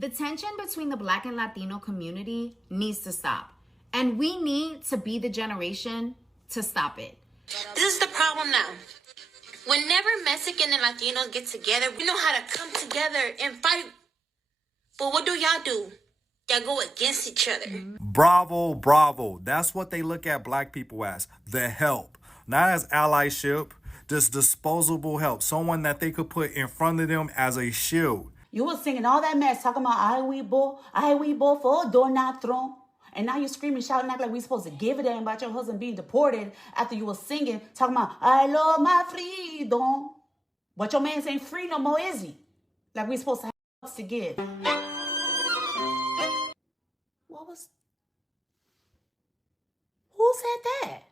The tension between the Black and Latino community needs to stop. And we need to be the generation to stop it. This is the problem now. Whenever Mexican and Latinos get together, we know how to come together and fight. But what do y'all do? Y'all go against each other. Bravo, bravo. That's what they look at Black people as. The help. Not as allyship, just disposable help. Someone that they could put in front of them as a shield. You was singing all that mess, talking about I we bo for Donald Trump. And now you're screaming, shouting, act like we supposed to give a damn about your husband being deported after you was singing, talking about I love my freedom. But your man ain't free no more, is he? Like we supposed to have to give. Who said that?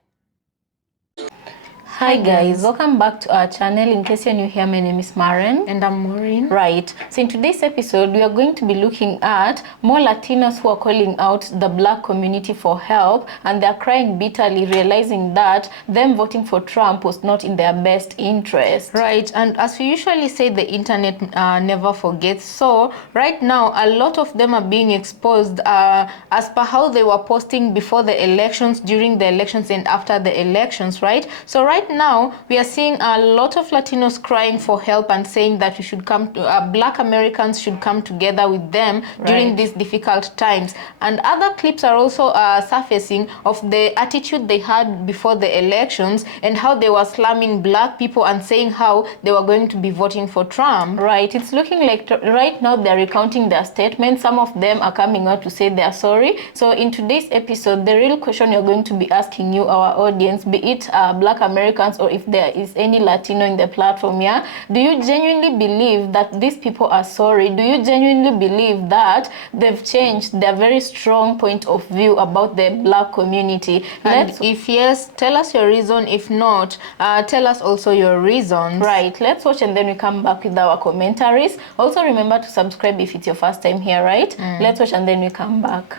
Hi guys, welcome back to our channel. In case you're new here, my name is Maren. And I'm Maureen. Right. So in today's episode, we are going to be looking at more Latinos who are calling out the Black community for help, and they're crying bitterly, realizing that them voting for Trump was not in their best interest. Right. And as we usually say, the internet never forgets. So right now, a lot of them are being exposed as per how they were posting before the elections, during the elections, and after the elections, right? So right now, we are seeing a lot of Latinos crying for help and saying that we should come to, Black Americans should come together with them during these difficult times. And other clips are also surfacing of the attitude they had before the elections and how they were slamming Black people and saying how they were going to be voting for Trump. Right. It's looking like right now they're recounting their statements. Some of them are coming out to say they're sorry. So in today's episode, the real question you're going to be asking you, our audience, be it Black Americans or if there is any Latino in the platform here, do you genuinely believe that these people are sorry? Do you genuinely believe that they've changed their very strong point of view about the Black community? And if yes, tell us your reason. If not, tell us also your reasons. Right. Let's watch and then we come back with our commentaries. Also remember to subscribe if it's your first time here, right? Let's watch and then we come back.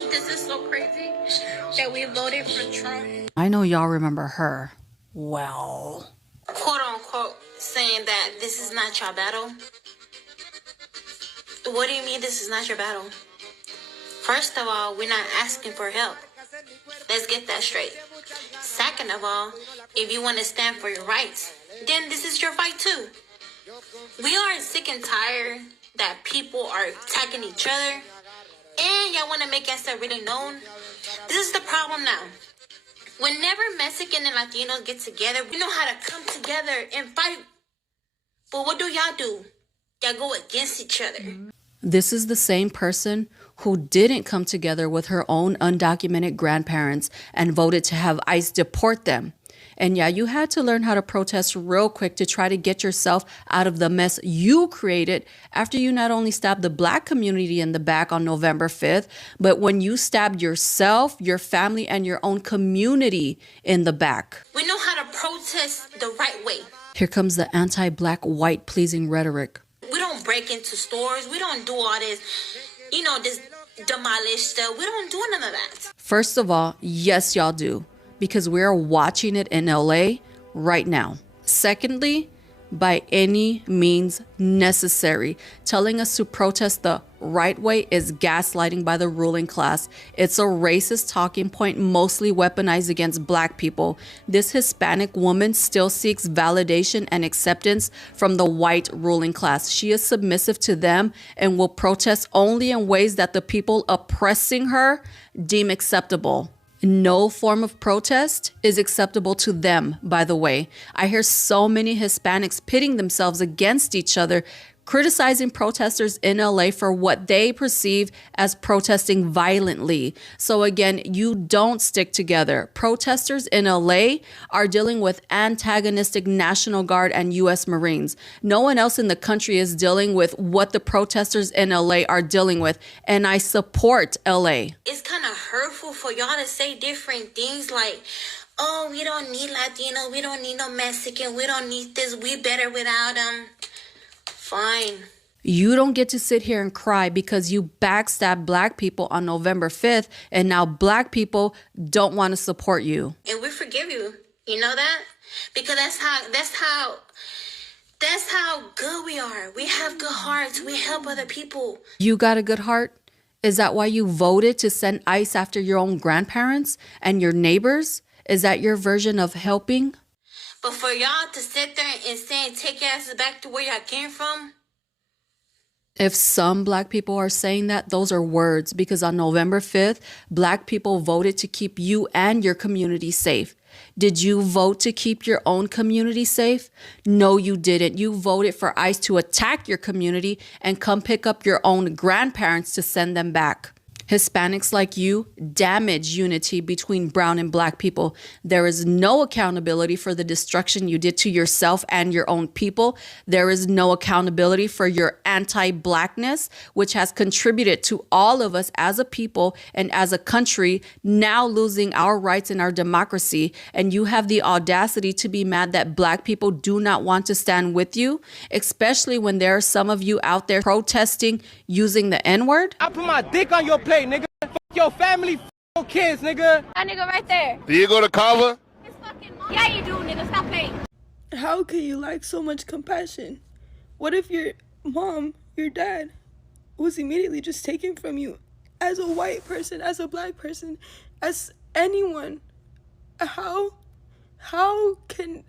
This is so crazy that we voted for Trump. I know y'all remember her. Well, Quote unquote, saying that this is not your battle. What do you mean this is not your battle? First of all, we're not asking for help. Let's get that straight. Second of all, if you want to stand for your rights, then this is your fight too. We are sick and tired that people are attacking each other, and y'all want to make yourself really known. This is the problem now. Whenever Mexican and Latinos get together, we know how to come together and fight. But what do y'all do? Y'all go against each other. this is the same person who didn't come together with her own undocumented grandparents and voted to have ICE deport them. And yeah, you had to learn how to protest real quick to try to get yourself out of the mess you created after you not only stabbed the Black community in the back on November 5th, but when you stabbed yourself, your family, and your own community in the back. We know how to protest the right way. Here comes the anti-Black, white-pleasing rhetoric. We don't break into stores. We don't do all this, this demolish stuff. We don't do none of that. First of all, yes, y'all do, because we're watching it in LA right now. Secondly, by any means necessary, telling us to protest the right way is gaslighting by the ruling class. It's a racist talking point mostly weaponized against Black people. This Hispanic woman still seeks validation and acceptance from the white ruling class. She is submissive to them and will protest only in ways that the people oppressing her deem acceptable. No form of protest is acceptable to them, by the way. I hear so many Hispanics pitting themselves against each other, criticizing protesters in LA for what they perceive as protesting violently. So again, you don't stick together. Protesters in LA are dealing with antagonistic National Guard and U.S. Marines. No one else in the country is dealing with what the protesters in LA are dealing with, and I support LA. It's kind of hurtful for y'all to say different things like, oh, we don't need Latino, we don't need no Mexican, we don't need this, we better without them. Fine. You don't get to sit here and cry because you backstabbed Black people on November 5th and now Black people don't want to support you. And we forgive you. You know that? Because that's how That's how good we are. We have good hearts. We help other people. You got a good heart? Is that why you voted to send ICE after your own grandparents and your neighbors? Is that your version of helping? But for y'all to sit there and say, take your asses back to where y'all came from, If some Black people are saying that, those are words, because on November 5th, Black people voted to keep you and your community safe. Did you vote to keep your own community safe? No, you didn't. You voted for ICE to attack your community and come pick up your own grandparents to send them back. Hispanics like you damage unity between brown and Black people. There is no accountability for the destruction you did to yourself and your own people. There is no accountability for your anti-Blackness, which has contributed to all of us as a people and as a country now losing our rights and our democracy. And you have the audacity to be mad that Black people do not want to stand with you, especially when there are some of you out there protesting using the N-word. I put my dick on your plate, nigga. Fuck your family, fuck your kids, nigga. That nigga right there. Do you go to Kava? His fucking mom. Yeah, you do, nigga. Stop playing. How can you lack so much compassion? What if your mom, your dad, was immediately just taken from you as a white person, as a Black person, as anyone? How can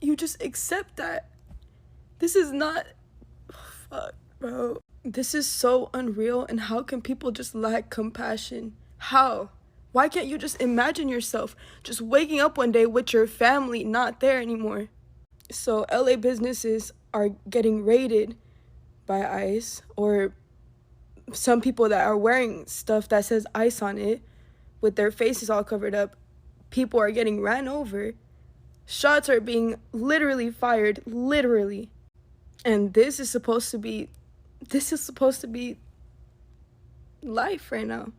you just accept that? This is not... Fuck, bro. This is so unreal, and how can people just lack compassion? How? Why can't you just imagine yourself just waking up one day with your family not there anymore? So LA businesses are getting raided by ICE, or some people that are wearing stuff that says ICE on it with their faces all covered up. People are getting ran over. Shots are being literally fired, literally. And this is supposed to be life right now.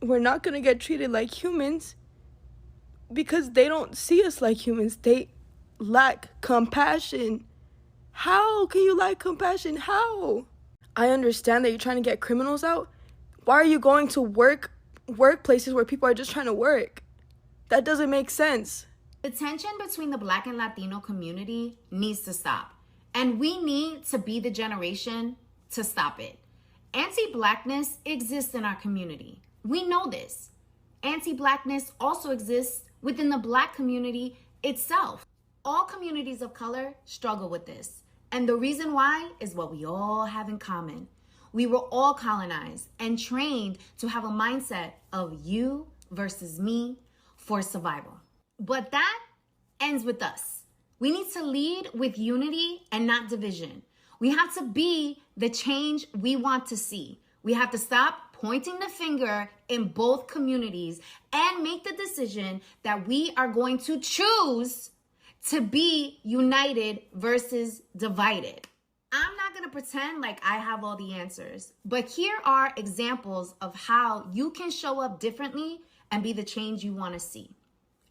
We're not gonna get treated like humans because they don't see us like humans. They lack compassion. How can you lack compassion? How? I understand that you're trying to get criminals out. Why are you going to workplaces where people are just trying to work? That doesn't make sense. The tension between the Black and Latino community needs to stop. And we need to be the generation to stop it. Anti-Blackness exists in our community. We know this. Anti-Blackness also exists within the Black community itself. All communities of color struggle with this. And the reason why is what we all have in common. We were all colonized and trained to have a mindset of you versus me for survival. But that ends with us. We need to lead with unity and not division. We have to be the change we want to see. We have to stop pointing the finger in both communities and make the decision that we are going to choose to be united versus divided. I'm not going to pretend like I have all the answers, but here are examples of how you can show up differently and be the change you want to see.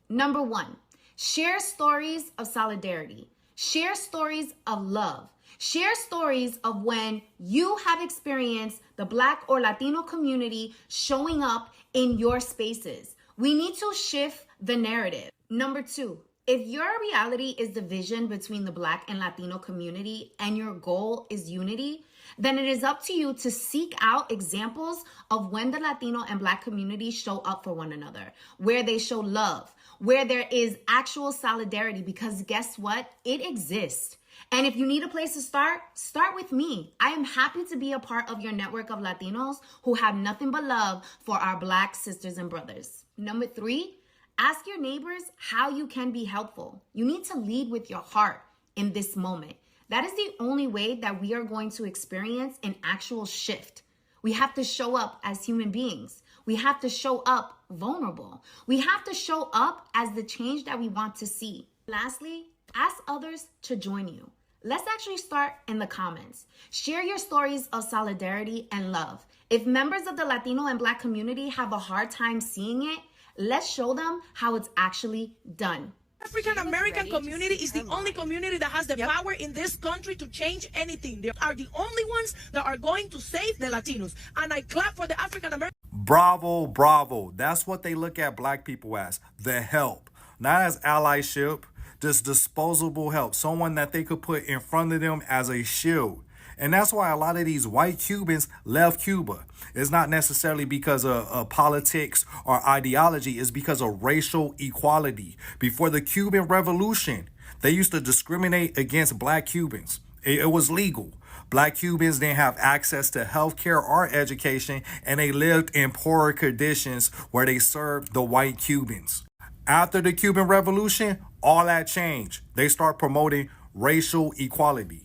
Number 1, share stories of solidarity. Share stories of love. Share stories of when you have experienced the Black or Latino community showing up in your spaces. We need to shift the narrative. Number 2, if your reality is division between the Black and Latino community and your goal is unity, then it is up to you to seek out examples of when the Latino and Black communities show up for one another, where they show love, where there is actual solidarity, because guess what? It exists. And if you need a place to start with me. I am happy to be a part of your network of Latinos who have nothing but love for our Black sisters and brothers. Number 3, ask your neighbors how you can be helpful. You need to lead with your heart in this moment. That is the only way that we are going to experience an actual shift. We have to show up as human beings. We have to show up vulnerable. We have to show up as the change that we want to see. Lastly, ask others to join you. Let's actually start in the comments. Share your stories of solidarity and love. If members of the Latino and Black community have a hard time seeing it, let's show them how it's actually done. African American community is the only community that has the power in this country to change anything. They are the only ones that are going to save the Latinos. And I clap for the African American. Bravo, bravo. That's what they look at Black people as. The help. Not as allyship. Just disposable help, someone that they could put in front of them as a shield. And that's why a lot of these white Cubans left Cuba. It's not necessarily because of politics or ideology. It's because of racial equality. Before the Cuban Revolution, they used to discriminate against black Cubans. It was legal. Black Cubans didn't have access to healthcare or education, and they lived in poorer conditions where they served the white Cubans. After the Cuban Revolution, all that changed. They start promoting racial equality.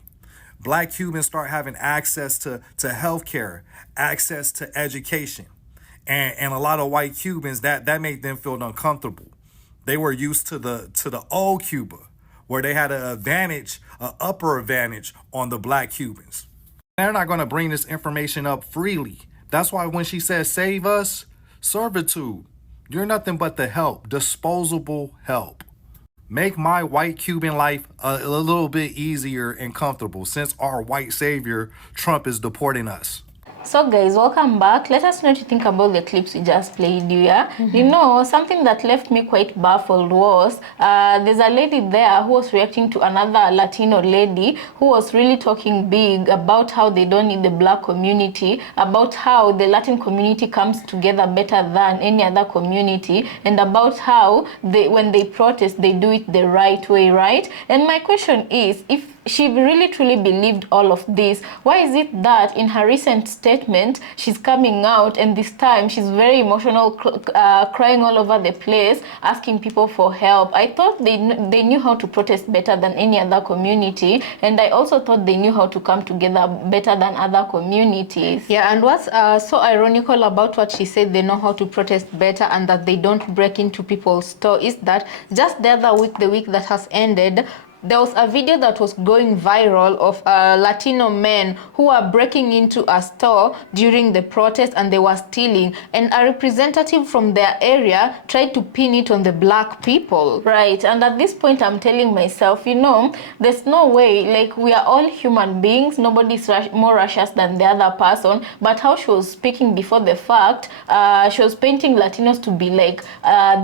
Black Cubans start having access to healthcare, access to education. And a lot of white Cubans, that made them feel uncomfortable. They were used to the old Cuba, where they had an upper advantage on the black Cubans. They're not going to bring this information up freely. That's why when she says save us, servitude, you're nothing but the help, disposable help. Make my white Cuban life a little bit easier and comfortable since our white savior, Trump, is deporting us. So guys, welcome back. Let us know what you think about the clips we just played here. You know, something that left me quite baffled was there's a lady there who was reacting to another Latino lady who was really talking big about how they don't need the black community, about how the Latin community comes together better than any other community, and about how when they protest, they do it the right way, right? And my question is, if she really truly believed all of this, why is it that in her recent statement she's coming out and this time she's very emotional, crying all over the place, asking people for help? I thought they knew how to protest better than any other community, and I also thought they knew how to come together better than other communities. Yeah, and what's so ironical about what she said, they know how to protest better and that they don't break into people's store, is that just the other week, the week that has ended, there was a video that was going viral of Latino men who were breaking into a store during the protest and they were stealing, and a representative from their area tried to pin it on the black people. Right, and at this point I'm telling myself, you know, there's no way, like, we are all human beings, nobody's more righteous than the other person, but how she was speaking before the fact, she was painting Latinos to be like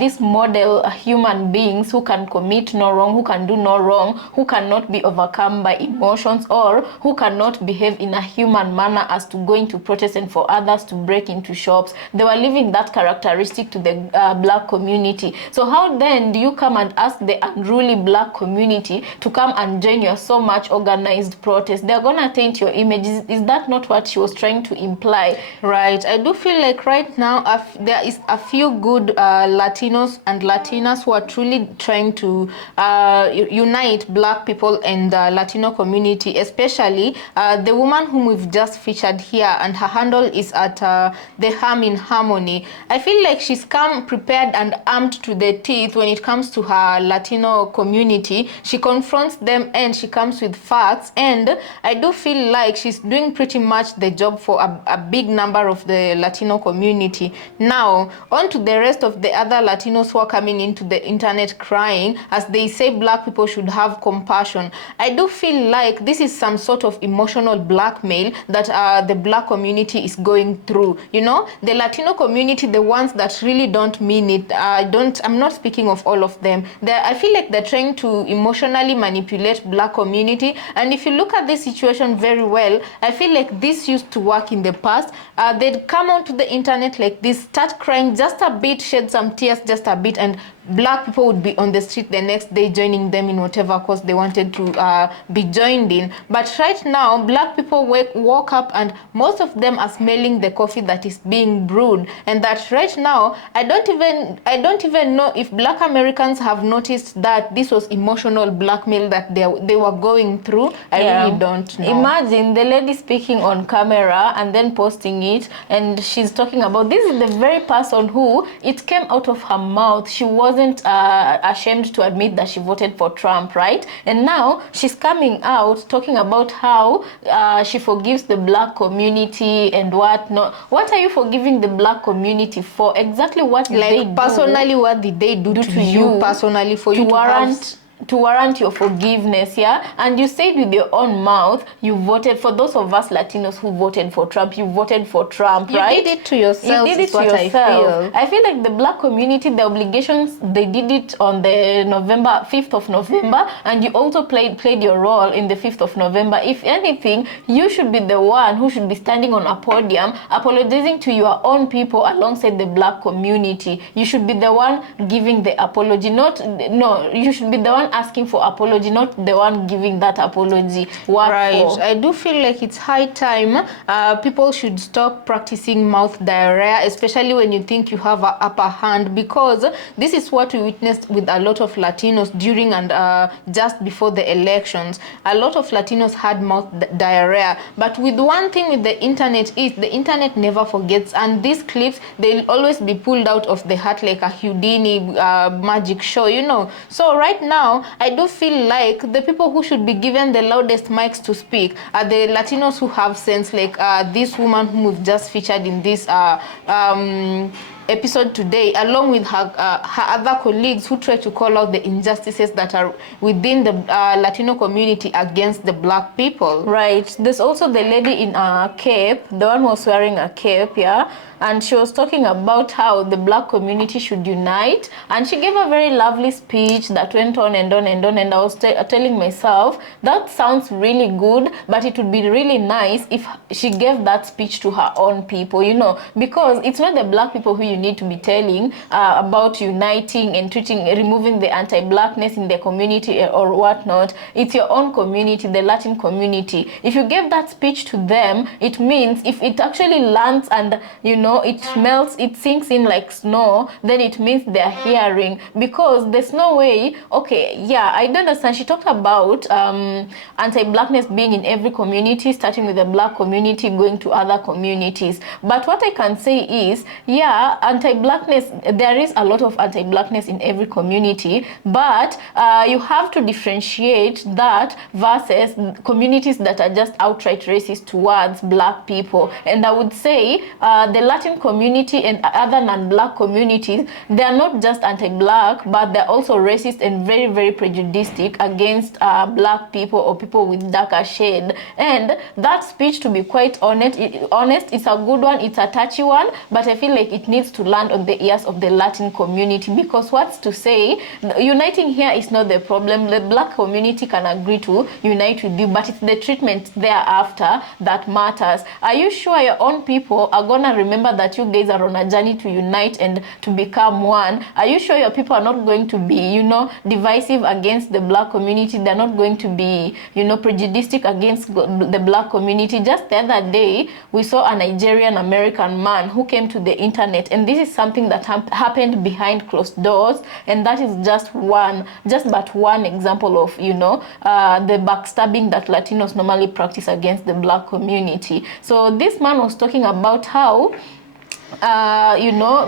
these model human beings who can commit no wrong, who can do no wrong, who cannot be overcome by emotions, or who cannot behave in a human manner as to going to protest and for others to break into shops. They were leaving that characteristic to the black community. So how then do you come and ask the unruly black community to come and join your so much organized protest? They're gonna taint your image. Is that not what she was trying to imply? Right. I do feel like right now there is a few good Latinos and Latinas who are truly trying to unite black people and the Latino community, especially the woman whom we've just featured here, and her handle is at the Harm in Harmony. I feel like she's come prepared and armed to the teeth when it comes to her Latino community. She confronts them and she comes with facts, and I do feel like she's doing pretty much the job for a big number of the Latino community. Now, on to the rest of the other Latinos who are coming into the internet crying as they say black people should have compassion. I do feel like this is some sort of emotional blackmail that the black community is going through. You know, the Latino community, the ones that really don't mean it, I'm not speaking of all of them. I feel like they're trying to emotionally manipulate black community, and if you look at this situation very well, I feel like this used to work in the past. They'd come onto the internet like this, start crying just a bit, shed some tears just a bit, and black people would be on the street the next day joining them in whatever cause they wanted to be joined in. But right now, black people woke up and most of them are smelling the coffee that is being brewed. And that right now, I don't even know if black Americans have noticed that this was emotional blackmail that they were going through. I really don't know. Imagine the lady speaking on camera and then posting it, and she's talking about this is the very person who it came out of her mouth. She wasn't ashamed to admit that she voted for Trump, right? And now she's coming out talking about how she forgives the black community and what not. What are you forgiving the black community for? Exactly what did they do? Personally, what did they do to you personally for you to warrant your forgiveness, yeah? And you said with your own mouth, you voted, for those of us Latinos who voted for Trump, you voted for Trump, right? You did it to yourself. You did it to yourself. I feel like the black community, the obligations, they did it on the 5th of November, and you also played your role in the 5th of November. If anything, you should be the one who should be standing on a podium apologizing to your own people alongside the black community. You should be the one giving the apology, you should be the one asking for apology, not the one giving that apology. What right for? I do feel like it's high time people should stop practicing mouth diarrhea, especially when you think you have an upper hand, because this is what we witnessed with a lot of Latinos during and just before the elections. A lot of Latinos had mouth diarrhea, but with one thing with the internet is the internet never forgets, and these clips, they'll always be pulled out of the hat like a Houdini magic show, you know. So right now I do feel like the people who should be given the loudest mics to speak are the Latinos who have sense, like this woman who we've just featured in this episode today, along with her other colleagues who try to call out the injustices that are within the Latino community against the black people. Right. There's also the lady in a cape, the one who was wearing a cape, yeah? And she was talking about how the black community should unite. And she gave a very lovely speech that went on and on and on. And I was telling myself, that sounds really good, but it would be really nice if she gave that speech to her own people, you know, because it's not the black people who you need to be telling about uniting and removing the anti-blackness in the community or whatnot. It's your own community, the Latin community. If you gave that speech to them, it means if it actually lands and, you know, it melts, it sinks in like snow, then it means they're hearing, because there's no way. Okay, yeah, I don't understand. She talked about anti-blackness being in every community, starting with the black community, going to other communities. But what I can say is, yeah, anti-blackness, there is a lot of anti-blackness in every community, but you have to differentiate that versus communities that are just outright racist towards black people. And I would say the Latin community and other non-black communities, they are not just anti-black, but they're also racist and very, very prejudiced against black people or people with darker shade. And that speech, to be quite honest, it's a good one, it's a touchy one, but I feel like it needs to land on the ears of the Latin community, because what's to say, uniting here is not the problem. The black community can agree to unite with you, but it's the treatment thereafter that matters. Are you sure your own people are gonna remember that you guys are on a journey to unite and to become one? Are you sure your people are not going to be, you know, divisive against the black community? They're not going to be, you know, prejudiced against the black community. Just the other day, we saw a Nigerian American man who came to the internet, and this is something that happened behind closed doors, and that is just one example of, you know, the backstabbing that Latinos normally practice against the black community. So this man was talking about how you know,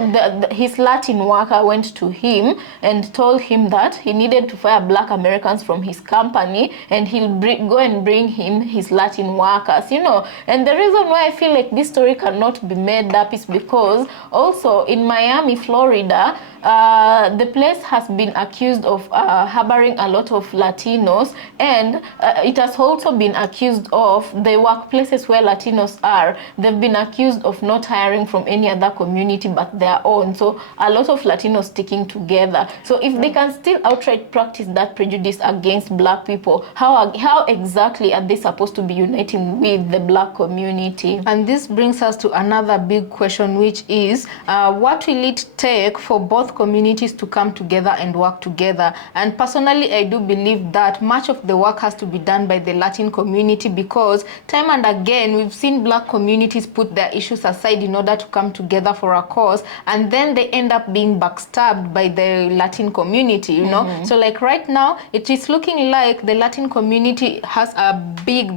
his Latin worker went to him and told him that he needed to fire black Americans from his company, and he'll go and bring him his Latin workers, you know. And the reason why I feel like this story cannot be made up is because also in Miami, Florida, the place has been accused of harboring a lot of Latinos, and it has also been accused of the workplaces where Latinos are. They've been accused of not hiring from any other community but their own. So a lot of Latinos sticking together. So if they can still outright practice that prejudice against black people, how exactly are they supposed to be uniting with the black community? And this brings us to another big question, which is what will it take for both communities to come together and work together? And personally, I do believe that much of the work has to be done by the Latin community, because time and again we've seen black communities put their issues aside in order to come together for a cause, and then they end up being backstabbed by the Latin community, you know. So like right now, it is looking like the Latin community has a big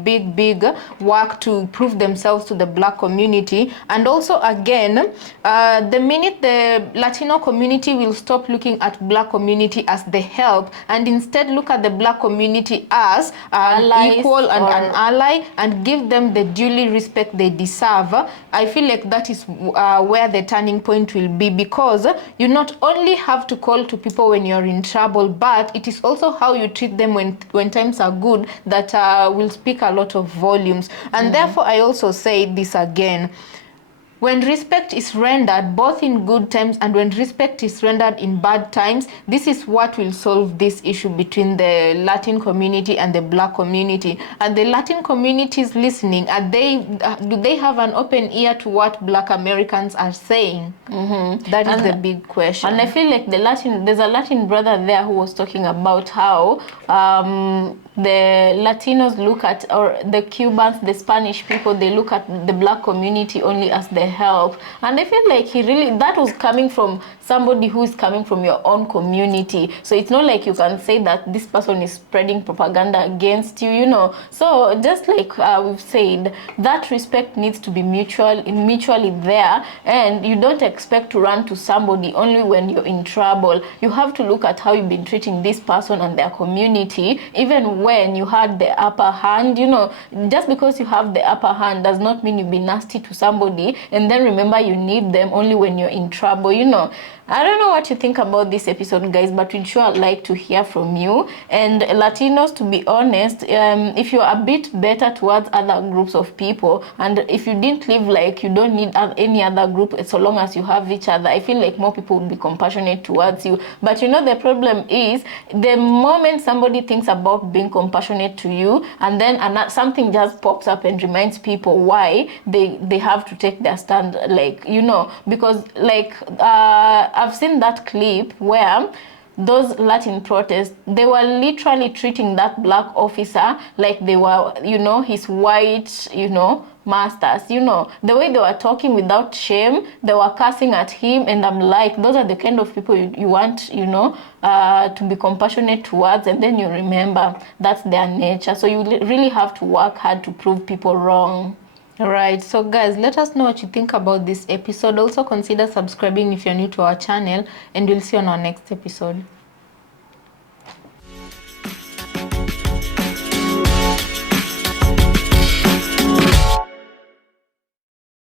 work to prove themselves to the black community. And also again, the minute the Latino community will stop looking at black community as the help and instead look at the black community as an equal and an ally and give them the duly respect they deserve, I feel like that is where the turning point will be, because you not only have to call to people when you're in trouble, but it is also how you treat them when times are good that will speak a lot of volumes. And therefore, I also say this again. When respect is rendered both in good times and when respect is rendered in bad times, this is what will solve this issue between the Latin community and the Black community. And the Latin communities listening, do they have an open ear to what Black Americans are saying? That is the big question. And I feel like there's a Latin brother there who was talking about how the Latinos look at, or the Cubans, the Spanish people, they look at the Black community only as the help. And I feel like that was coming from somebody who is coming from your own community. So it's not like you can say that this person is spreading propaganda against you, you know. So just like we've said, that respect needs to be mutually there, and you don't expect to run to somebody only when you're in trouble. You have to look at how you've been treating this person and their community, even when you had the upper hand, you know. Just because you have the upper hand does not mean you be nasty to somebody and then remember you need them only when you're in trouble, you know. I don't know what you think about this episode, guys, but we'd sure like to hear from you. And Latinos, to be honest, if you're a bit better towards other groups of people, and if you didn't live like you don't need any other group so long as you have each other, I feel like more people would be compassionate towards you. But you know, the problem is the moment somebody thinks about being compassionate to you, and then something just pops up and reminds people why they have to take their stand, like, you know, because like I've seen that clip where those Latin protests, they were literally treating that Black officer like they were, you know, his white, you know, masters, you know, the way they were talking without shame, they were cursing at him, and I'm like, those are the kind of people you want, you know, to be compassionate towards, and then you remember that's their nature. So you really have to work hard to prove people wrong. Right, so guys, let us know what you think about this episode. Also consider subscribing if you're new to our channel, and we'll see you on our next episode.